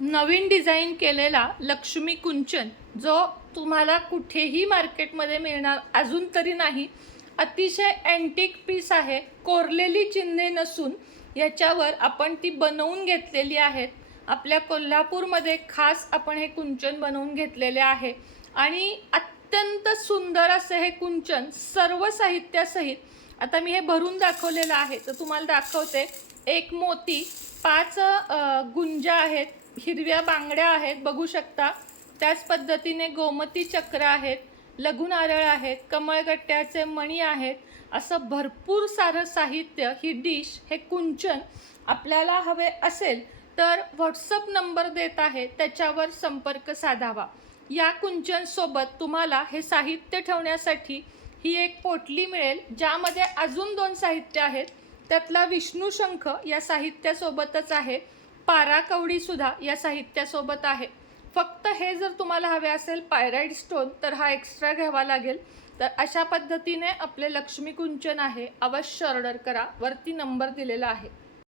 नवीन design केलेला लक्ष्मी कुंचन जो तुम्हाला कुठेही मार्केटमध्ये मिळणार अजून तरी नाही. अतिशय अँटिक पीस आहे, कोरलेली चिन्हे नसून याच्यावर आपण ती बनवून घेतलेली आहेत. आपल्या कोल्हापूरमध्ये खास आपण हे कुंचन बनवून घेतलेले आहे आणि अत्यंत सुंदर असे हे कुंचन सर्व साहित्यासहित. आता मी हे भरून दाखवलेलं आहे तर तुम्हाला दाखवते. एक मोती, 5 गुंजा आहेत, हिरव्या बांगड्या आहेत बघू शकता. त्याच पद्धतीने गोमती चक्र आहेत, लघु नारळ आहेत, कमळगट्ट्याचे मणी आहेत. असं भरपूर सारं साहित्य. ही डिश, हे कुंचन आपल्याला हवे असेल तर व्हॉट्सअप नंबर देत आहे, त्याच्यावर संपर्क साधावा. या कुंचनसोबत तुम्हाला हे साहित्य ठेवण्यासाठी ही एक पोटली मिळेल, ज्यामध्ये अजून 2 साहित्य आहेत. त्यातला विष्णुशंख या साहित्यासोबतच आहे, पाराकवडीसुद्धा या साहित्यासोबत आहे. फक्त हे जर तुम्हाला हवे असेल पायराईड स्टोन तर हा एक्स्ट्रा घ्यावा लागेल. तर अशा पद्धतीने आपले लक्ष्मी कुंचन आहे. अवश्य ऑर्डर करा, वरती नंबर दिलेला आहे.